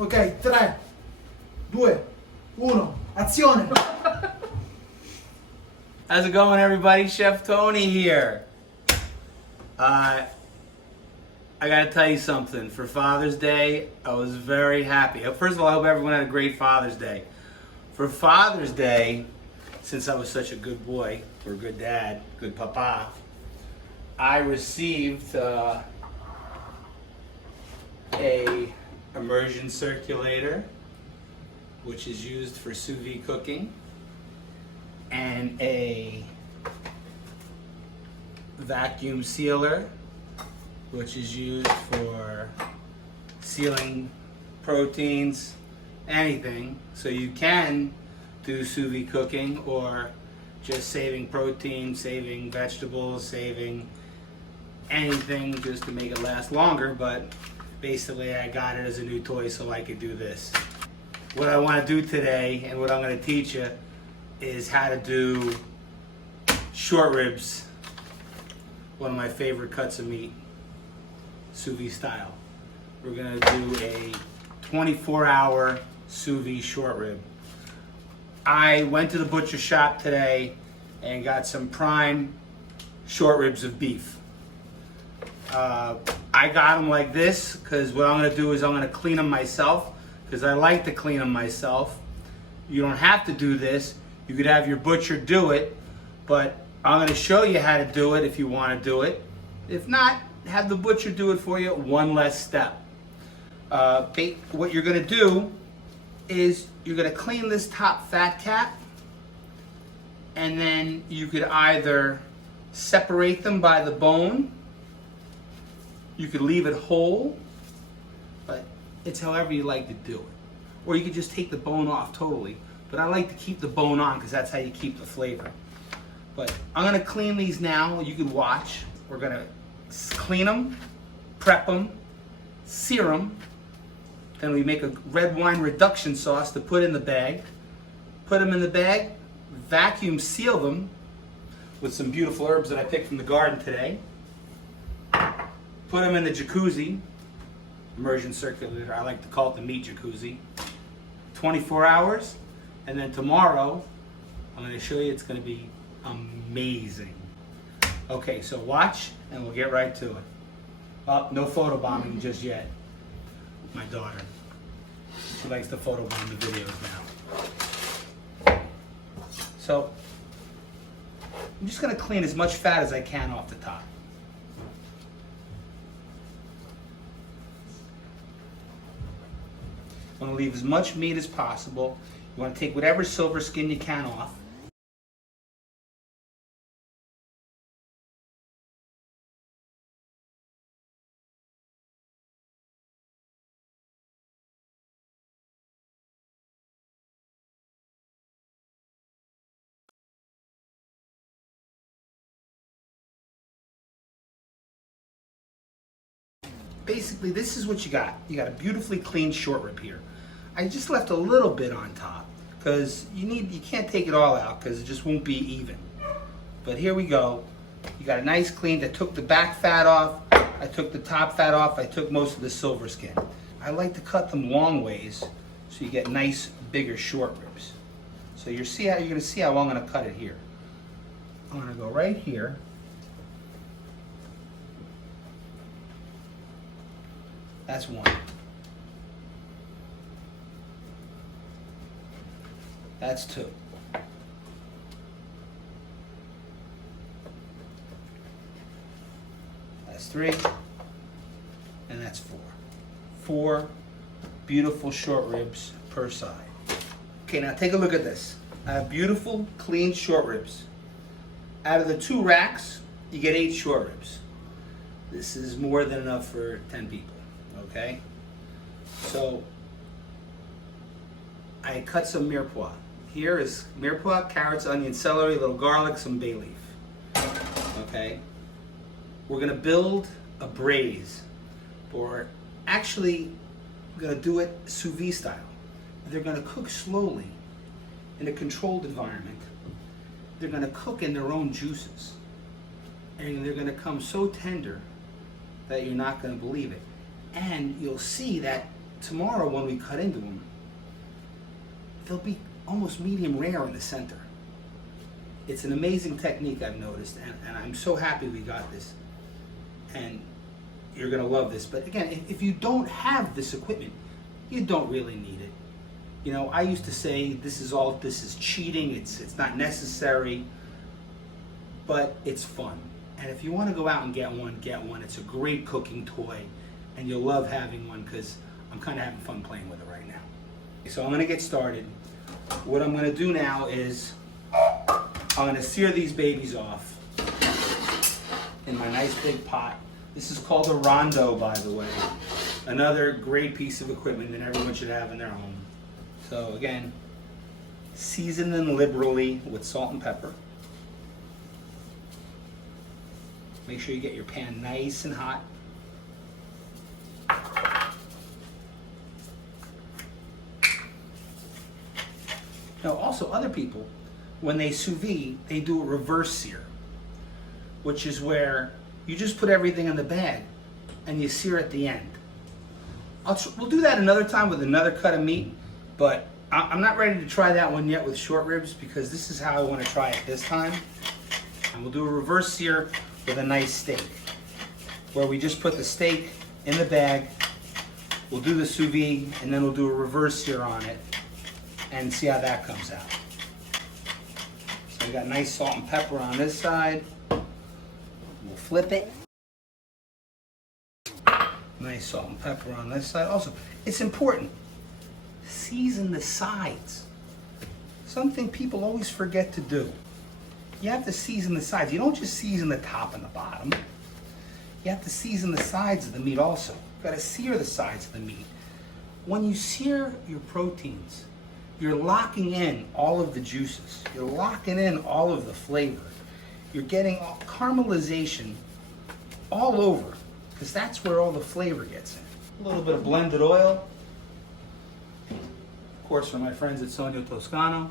Ok, 3, 2, 1, azione! How's it going, everybody? Chef Tony here. I gotta tell you something. For Father's Day, I was very happy. First of all, I hope everyone had a great Father's Day. For Father's Day, since I was such a good boy, or good dad, good papa, I received a immersion circulator, which is used for sous vide cooking, and a vacuum sealer, which is used for sealing proteins, anything. So you can do sous vide cooking or just saving protein, saving vegetables, saving anything just to make it last longer. But basically I got it as a new toy so I could do this. What I want to do today and what I'm going to teach you is how to do short ribs, one of my favorite cuts of meat, sous vide style. We're going to do a 24-hour sous vide short rib. I went to the butcher shop today and got some prime short ribs of beef. I got them like this because what I'm going to do is I'm going to clean them myself, because I like to clean them myself. You don't have to do this. You could have your butcher do it, but I'm going to show you how to do it if you want to do it. If not, have the butcher do it for you, one less step. What you're going to do is you're going to clean this top fat cap, and then you could either separate them by the bone, you could leave it whole, but it's however you like to do it. Or you could just take the bone off totally, but I like to keep the bone on because that's how you keep the flavor. But I'm going to clean these now. You can watch. We're going to clean them, prep them, sear them. Then we make a red wine reduction sauce to put in the bag. Put them in the bag, vacuum seal them with some beautiful herbs that I picked from the garden today. Put them in the jacuzzi, immersion circulator. I like to call it the meat jacuzzi. 24 hours, and then tomorrow I'm going to show you. It's going to be amazing. Okay, so watch and we'll get right to it. Oh, no photobombing just yet. My daughter, she likes to photobomb the videos now. So I'm just going to clean as much fat as I can off the top. You want to leave as much meat as possible. You want to take whatever silver skin you can off. Basically, this is what you got. You got a beautifully clean short rib here. I just left a little bit on top because you can't take it all out because it just won't be even. But here we go. You got a nice clean. I took the back fat off. I took the top fat off. I took most of the silver skin. I like to cut them long ways so you get nice, bigger short ribs. So you're going to see how I'm going to cut it here. I'm going to go right here. That's one. That's two. That's three. And that's four. 4 beautiful short ribs per side. Okay, now take a look at this. I have beautiful, clean short ribs. Out of the 2 racks, you get 8 short ribs. This is more than enough for 10 people. Okay, so I cut some mirepoix. Here is mirepoix, carrots, onion, celery, a little garlic, some bay leaf. Okay, we're gonna build a braise, or actually, we're gonna do it sous vide style. They're gonna cook slowly in a controlled environment. They're gonna cook in their own juices, and they're gonna come so tender that you're not gonna believe it. And you'll see that tomorrow when we cut into them, they'll be almost medium rare in the center. It's an amazing technique I've noticed, and I'm so happy we got this. And you're gonna love this. But again, if you don't have this equipment, you don't really need it. You know, I used to say this is cheating, it's not necessary, but it's fun. And if you want to go out and get one, get one. It's a great cooking toy, and you'll love having one because I'm kind of having fun playing with it right now. So I'm going to get started. What I'm going to do now is I'm going to sear these babies off in my nice big pot. This is called a rondeau, by the way. Another great piece of equipment that everyone should have in their home. So again, season them liberally with salt and pepper. Make sure you get your pan nice and hot. Now also other people, when they sous vide, they do a reverse sear, which is where you just put everything in the bag and you sear at the end. We'll do that another time with another cut of meat, but I'm not ready to try that one yet with short ribs because this is how I want to try it this time. And we'll do a reverse sear with a nice steak, where we just put the steak in the bag, we'll do the sous vide, and then we'll do a reverse sear on it and see how that comes out. So we got nice salt and pepper on this side. We'll flip it. Nice salt and pepper on this side. Also, it's important, season the sides. Something people always forget to do. You have to season the sides. You don't just season the top and the bottom. You have to season the sides of the meat also. You've got to sear the sides of the meat. When you sear your proteins, you're locking in all of the juices. You're locking in all of the flavor. You're getting caramelization all over, because that's where all the flavor gets in. A little bit of blended oil. Of course, for my friends at Sonia Toscano.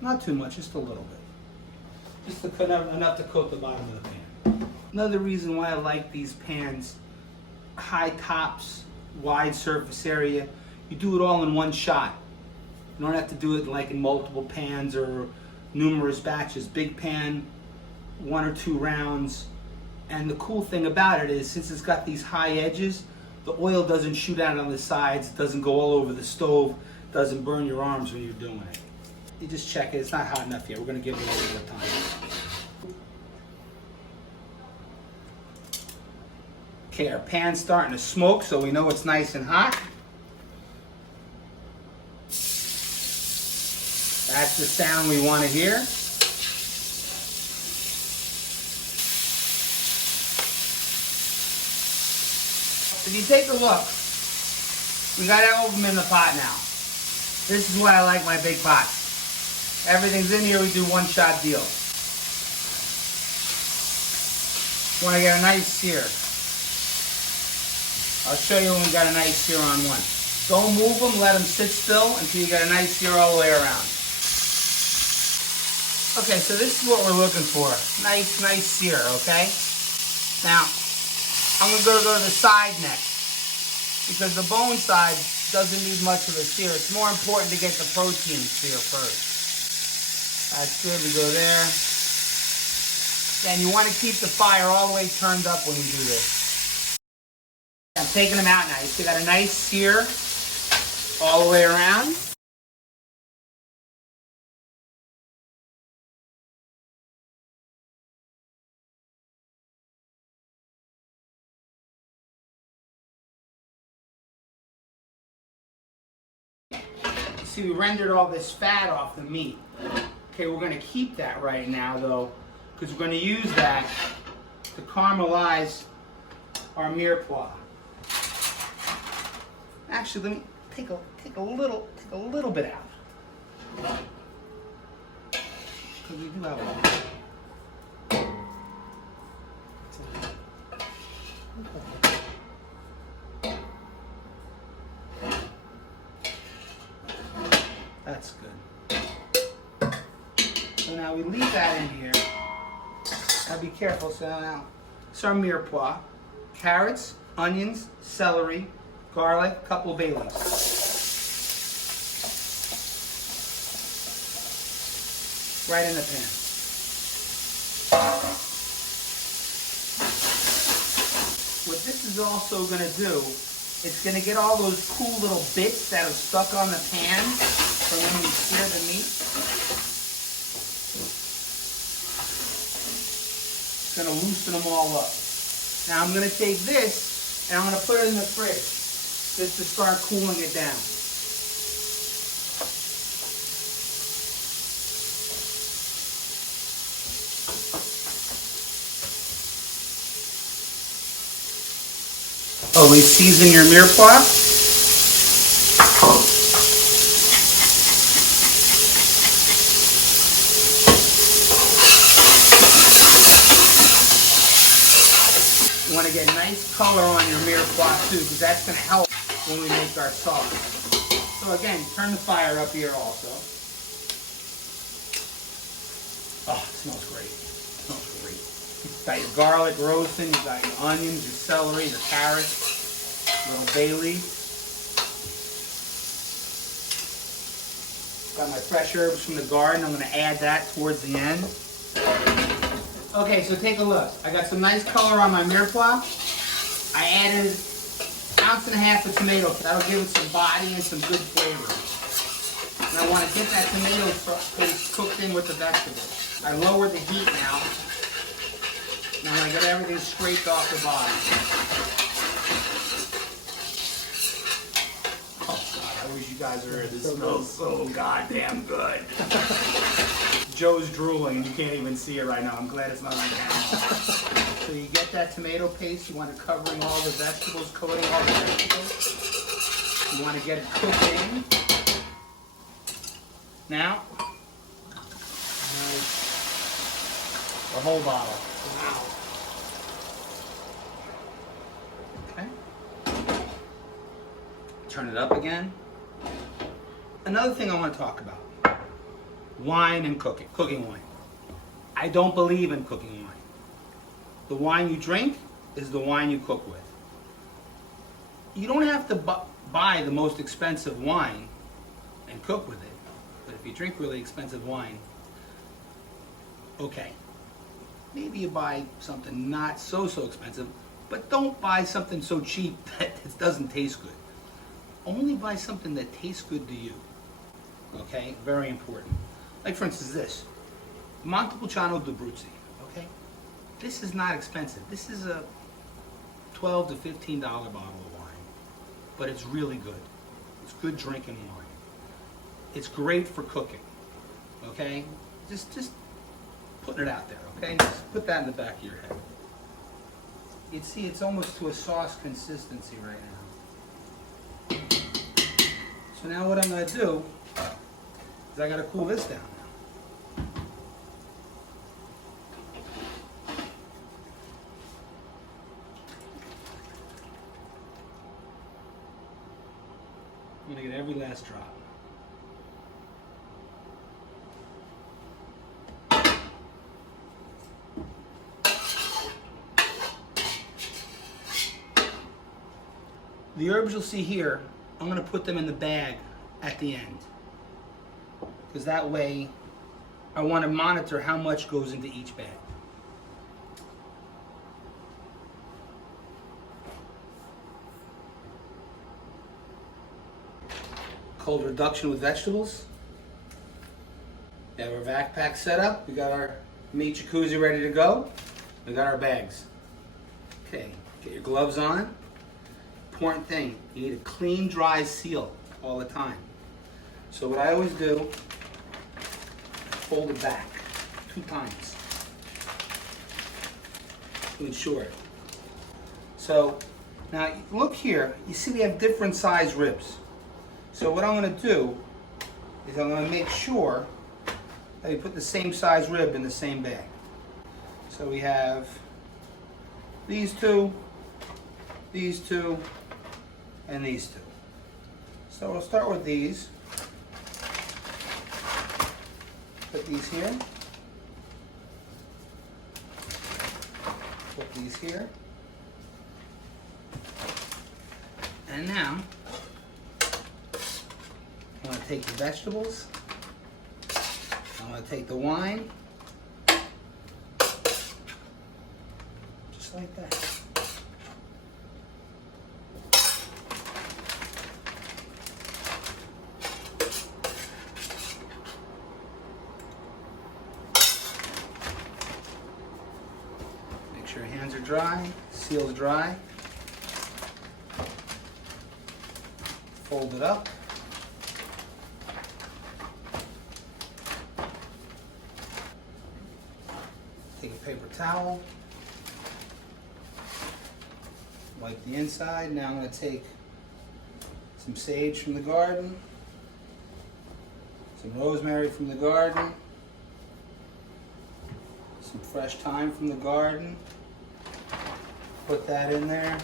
Not too much, just a little bit. Just enough to coat the bottom of the pan. Another reason why I like these pans, high tops, wide surface area, you do it all in one shot. You don't have to do it like in multiple pans or numerous batches. Big pan, 1 or 2 rounds. And the cool thing about it is, since it's got these high edges, the oil doesn't shoot out on the sides, it doesn't go all over the stove, doesn't burn your arms when you're doing it. You just check it, it's not hot enough yet. We're gonna give it a little bit of time. Okay, our pan's starting to smoke, so we know it's nice and hot. That's the sound we want to hear. If you take a look, we got all of them in the pot now. This is why I like my big pots. Everything's in here, we do one-shot deal. Want to get a nice sear. I'll show you when we got a nice sear on one. Don't move them, let them sit still until you get a nice sear all the way around. Okay, so this is what we're looking for. Nice sear, okay? Now, I'm going to go to the side next, because the bone side doesn't need much of a sear. It's more important to get the protein sear first. That's good, we go there. And you want to keep the fire all the way turned up when you do this. I'm taking them out now. You see, got a nice sear all the way around. See, we rendered all this fat off the meat. Okay, we're going to keep that right now, though, because we're going to use that to caramelize our mirepoix. Actually, let me take a little bit out, because we do have a That's good. So now we leave that in here. Now be careful. So now, it's our mirepoix. Carrots, onions, celery, garlic, a couple of bay leaves. Right in the pan. What this is also going to do, it's going to get all those cool little bits that are stuck on the pan for when you sear the meat. It's going to loosen them all up. Now I'm going to take this and I'm going to put it in the fridge just to start cooling it down. Always season your mirepoix. You want to get nice color on your mirepoix too, because that's going to help when we make our sauce. So again, turn the fire up here also. Oh, it smells great. It smells great. You've got your garlic roasting, you've got your onions, your celery, your carrots, little bay leaf. Got my fresh herbs from the garden. I'm going to add that towards the end. Okay, so take a look. I got some nice color on my mirepoix. I added 1.5 ounces of tomato. That'll give it some body and some good flavor. And I want to get that tomato paste cooked in with the vegetables. I lowered the heat now. Now I get everything scraped off the bottom. Oh God, I wish you guys were here. This smells so goddamn good. Joe's drooling and you can't even see it right now. I'm glad it's not on camera. So you get that tomato paste, you want it covering all the vegetables, coating all the vegetables. You want to get it cooked in. Now, the whole bottle. Wow. Okay. Turn it up again. Another thing I want to talk about. Wine and cooking. Cooking wine. I don't believe in cooking wine. The wine you drink is the wine you cook with. You don't have to buy the most expensive wine and cook with it. But if you drink really expensive wine, okay. Maybe you buy something not so expensive, but don't buy something so cheap that it doesn't taste good. Only buy something that tastes good to you. Okay? Very important. Like for instance this. Montepulciano d'Abruzzi. Okay? This is not expensive. This is a $12 to $15 bottle of wine. But it's really good. It's good drinking wine. It's great for cooking. Okay? Just putting it out there, okay? Just put that in the back of your head. You'd see it's almost to a sauce consistency right now. So now what I'm going to do is I got to cool this down now. I'm going to get every last drop. The herbs you'll see here, I'm going to put them in the bag at the end. Because that way, I want to monitor how much goes into each bag. Cold reduction with vegetables. We have our vac pack set up. We got our meat jacuzzi ready to go. We got our bags. Okay, get your gloves on. Important thing, you need a clean, dry seal all the time. So what I always do, fold it back 2 times to ensure it. So now look here, you see we have different size ribs. So what I'm going to do is I'm going to make sure that we put the same size rib in the same bag. So we have these two, and these two. So we'll start with these. Put these here. Put these here. And now, I'm going to take the vegetables. I'm going to take the wine. Just like that. Make sure your hands are dry, seal's dry. Fold it up. Take a paper towel. Wipe the inside. Now I'm going to take some sage from the garden, some rosemary from the garden, some fresh thyme from the garden. Put that in there.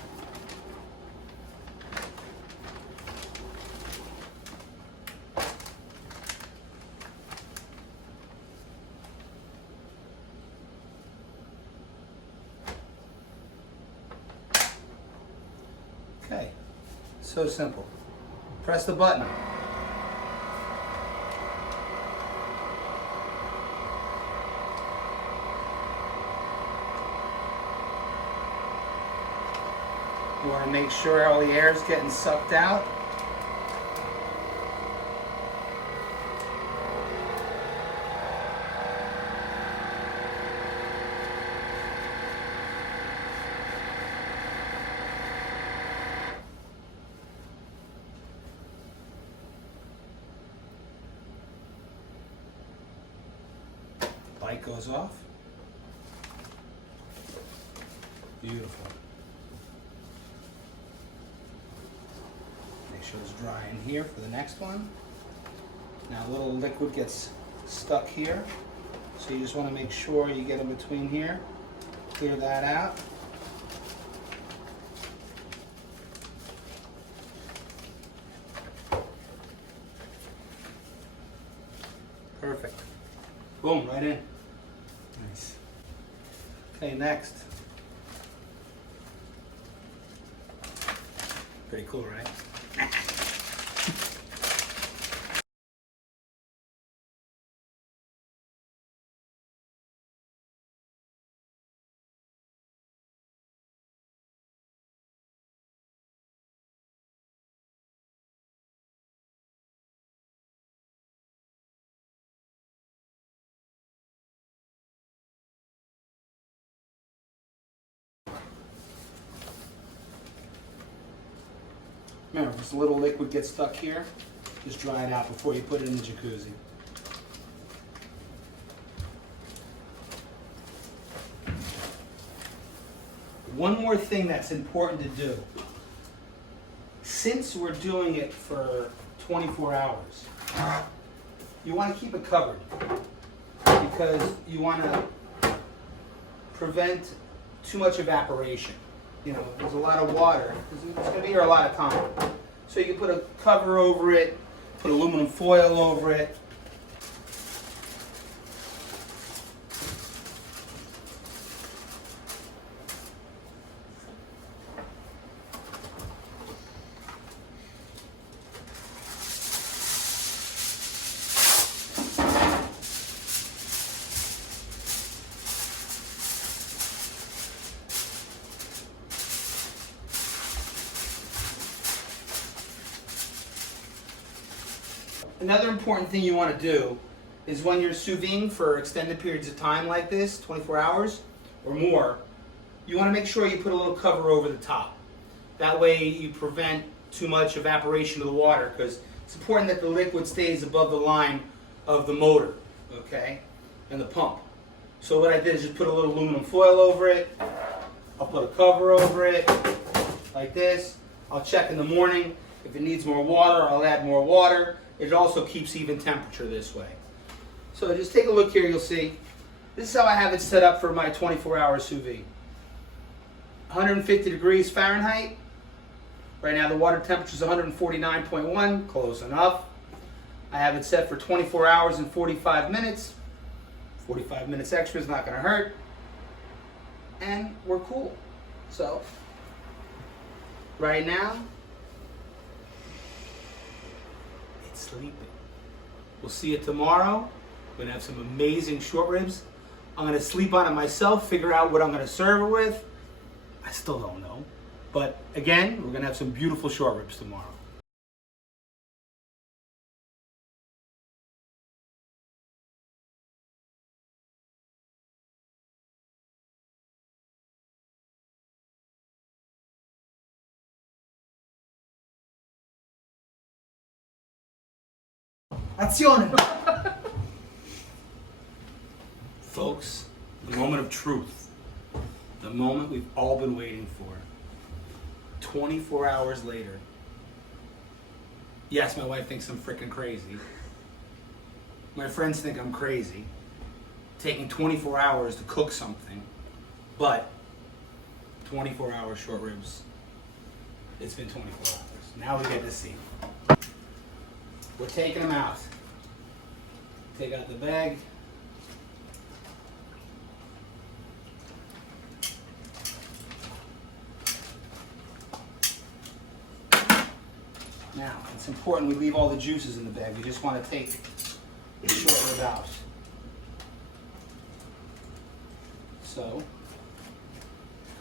Okay, so simple. Press the button. You want to make sure all the air is getting sucked out. Light goes off. Beautiful. Make sure it's dry in here for the next one. Now a little liquid gets stuck here, so you just want to make sure you get in between here. Clear that out. Perfect. Boom, right in. Nice. Okay, next. Pretty cool, right? Remember, if this little liquid gets stuck here, just dry it out before you put it in the jacuzzi. One more thing that's important to do. Since we're doing it for 24 hours, you want to keep it covered because you want to prevent too much evaporation. You know, there's a lot of water, it's going to be here a lot of time. So you can put a cover over it, put aluminum foil over it. Another important thing you want to do is when you're sous vide for extended periods of time like this, 24 hours or more, you want to make sure you put a little cover over the top. That way you prevent too much evaporation of the water, because it's important that the liquid stays above the line of the motor, okay, and the pump. So what I did is just put a little aluminum foil over it. I'll put a cover over it like this. I'll check in the morning. If it needs more water, I'll add more water. It also keeps even temperature this way. So just take a look here, you'll see. This is how I have it set up for my 24-hour sous vide. 150 degrees Fahrenheit. Right now the water temperature is 149.1, close enough. I have it set for 24 hours and 45 minutes. 45 minutes extra is not going to hurt. And we're cool. So, right now, sleeping. We'll see you tomorrow. We're gonna have some amazing short ribs. I'm gonna sleep on it myself, figure out what I'm gonna serve it with. I still don't know. But again, we're gonna have some beautiful short ribs tomorrow. Azione! Folks, the moment of truth. The moment we've all been waiting for. 24 hours later. Yes, my wife thinks I'm freaking crazy. My friends think I'm crazy. Taking 24 hours to cook something. But 24 hour short ribs. It's been 24 hours. Now we get to see. We're taking them out. Take out the bag. Now, it's important we leave all the juices in the bag. We just want to take the short rib out. So,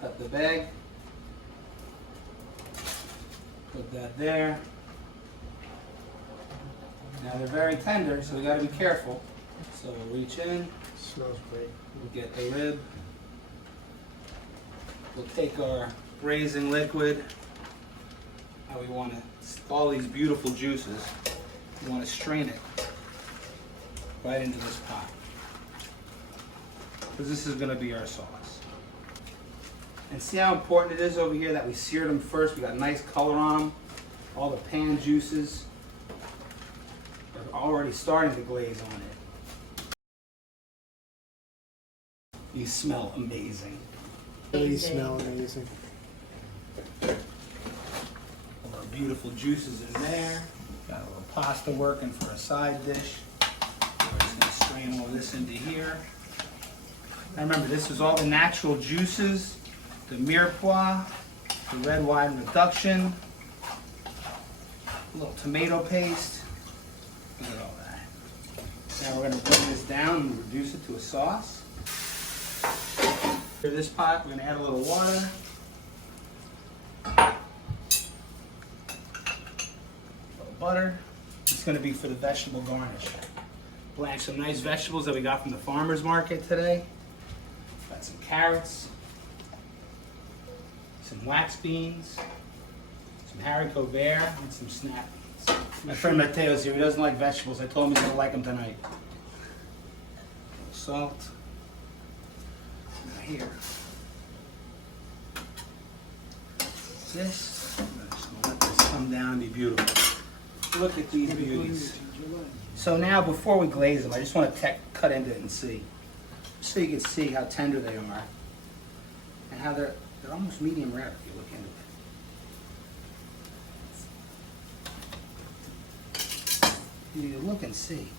cut the bag. Put that there. Now they're very tender, so we got to be careful. So we'll reach in. Smells great. We'll get the rib. We'll take our braising liquid. Now we want to, all these beautiful juices, we want to strain it right into this pot. Because this is going to be our sauce. And see how important it is over here that we seared them first. We got nice color on them. All the pan juices are already starting to glaze on it. These smell amazing. They smell amazing. All our beautiful juices in there. Got a little pasta working for a side dish. We're just gonna strain all this into here. Now remember, this is all the natural juices, the mirepoix, the red wine reduction, a little tomato paste. Look at all that. Now we're gonna bring this down and reduce it to a sauce. For this pot, we're gonna add a little water. A little butter. It's gonna be for the vegetable garnish. Blanch some nice vegetables that we got from the farmer's market today. Got some carrots, some wax beans, some haricot vert, and some snap beans. My friend Mateo's here, he doesn't like vegetables. I told him he's gonna like them tonight. Salt. Now here. This. I'm just gonna let this come down and be beautiful. Look at these beauties. So now before we glaze them, I just want to cut into it and see. So you can see how tender they are. And how they're almost medium rare if you look into it. You need to look and see.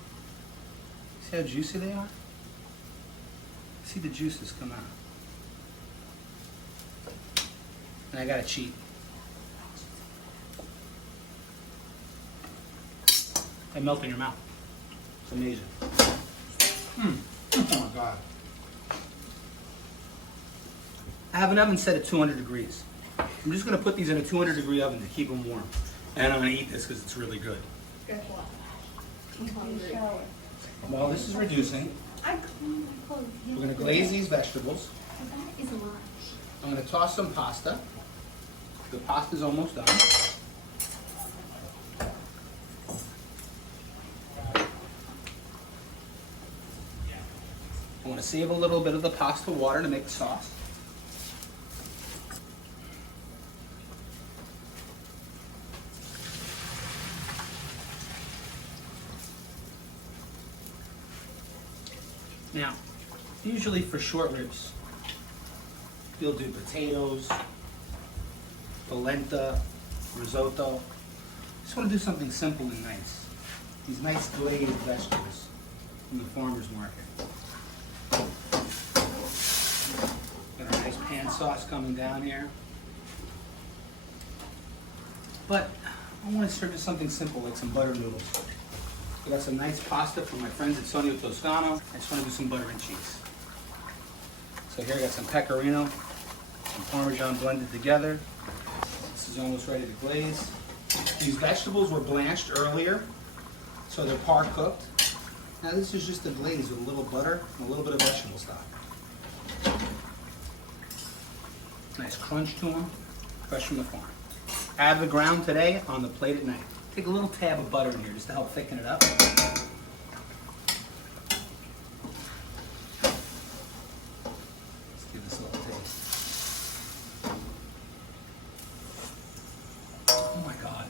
See how juicy they are? See the juices come out. And I gotta cheat. They melt in your mouth. It's amazing. Oh my God. I have an oven set at 200 degrees. I'm just gonna put these in a 200-degree oven to keep them warm. And I'm gonna eat this because it's really good. While this is reducing, we're gonna glaze these vegetables. I'm gonna toss some pasta. The pasta's almost done. I want to save a little bit of the pasta water to make the sauce. Now, usually for short ribs, you'll do potatoes, polenta, risotto. Just want to do something simple and nice. These nice glazed vegetables from the farmer's market. Got our nice pan sauce coming down here. But I want to serve just something simple like some butter noodles. We got some nice pasta from my friends at Sonio Toscano. I just want to do some butter and cheese. So here I got some pecorino, some Parmesan blended together. This is almost ready to glaze. These vegetables were blanched earlier, so they're par cooked. Now this is just a glaze with a little butter and a little bit of vegetable stock. Nice crunch to them, fresh from the farm. Out of the ground today, on the plate at night. Take a little tab of butter in here just to help thicken it up. Let's give this a little taste. Oh my God.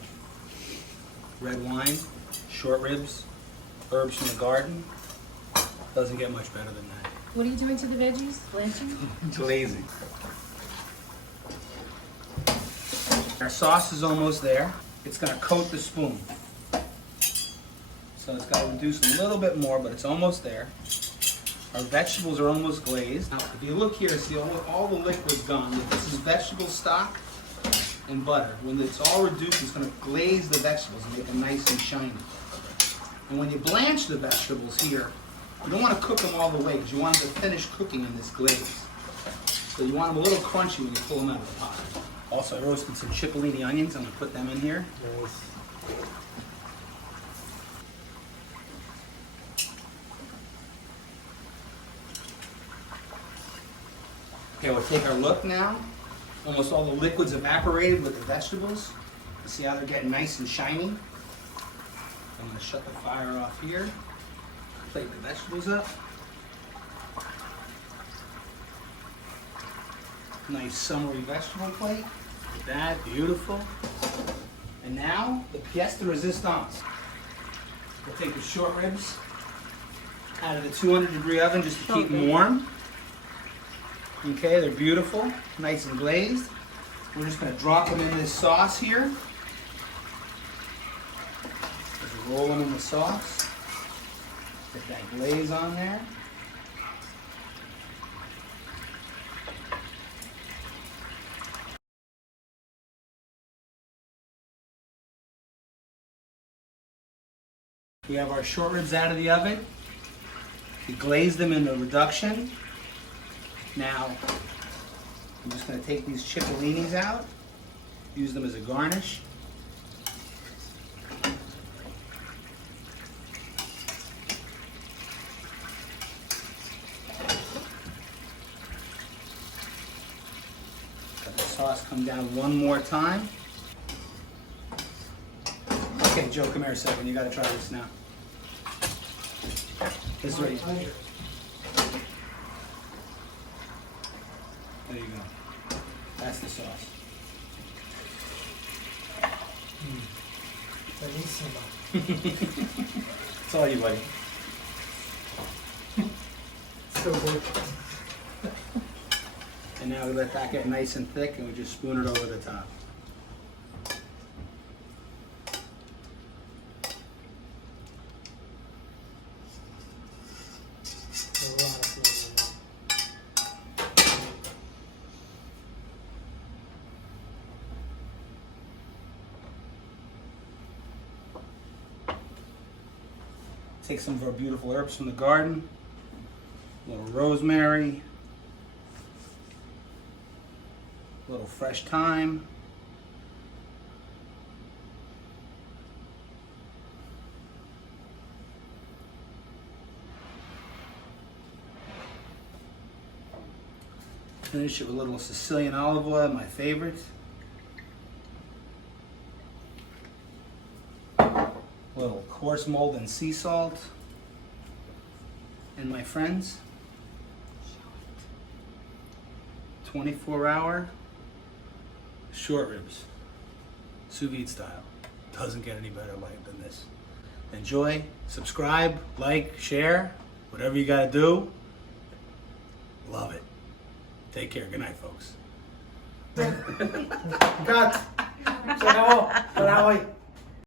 Red wine, short ribs, herbs from the garden. Doesn't get much better than that. What are you doing to the veggies? Blanching? Glazing. Our sauce is almost there. It's going to coat the spoon. So it's got to reduce a little bit more, but it's almost there. Our vegetables are almost glazed. Now, if you look here, see all the liquid's gone. This is vegetable stock and butter. When it's all reduced, it's going to glaze the vegetables and make them nice and shiny. And when you blanch the vegetables here, you don't want to cook them all the way because you want them to finish cooking in this glaze. So you want them a little crunchy when you pull them out of the pot. Also, I roasted some cipollini onions. I'm going to put them in here. Nice. Okay, we'll take our look now. Almost all the liquid's evaporated with the vegetables. You see how they're getting nice and shiny? I'm going to shut the fire off here. Plate the vegetables up. Nice summery vegetable plate. Look at that, beautiful. And now, the pièce de résistance. We'll take the short ribs out of the 200-degree oven just to keep them warm. Okay, they're beautiful, nice and glazed. We're just going to drop them in this sauce here. Just roll them in the sauce. Get that glaze on there. We have our short ribs out of the oven. We glazed them in the reduction. Now, I'm just going to take these cipollinis out, use them as a garnish. Let the sauce come down one more time. Okay, Joe, come here a second. You got to try this now. This is ready. There you go. That's the sauce. Bellissima. It's all you, buddy. So good. And now we let that get nice and thick and we just spoon it over the top. A lot of flavor in there. Take some of our beautiful herbs from the garden. A little rosemary. A little fresh thyme. Finish it with a little Sicilian olive oil, my favorite. A little coarse mold and sea salt. And my friends, 24-hour short ribs, sous vide style. Doesn't get any better light than this. Enjoy, subscribe, like, share, whatever you gotta do. Love it. Take care. Good night, folks. Cut. Se acabó. Para hoy.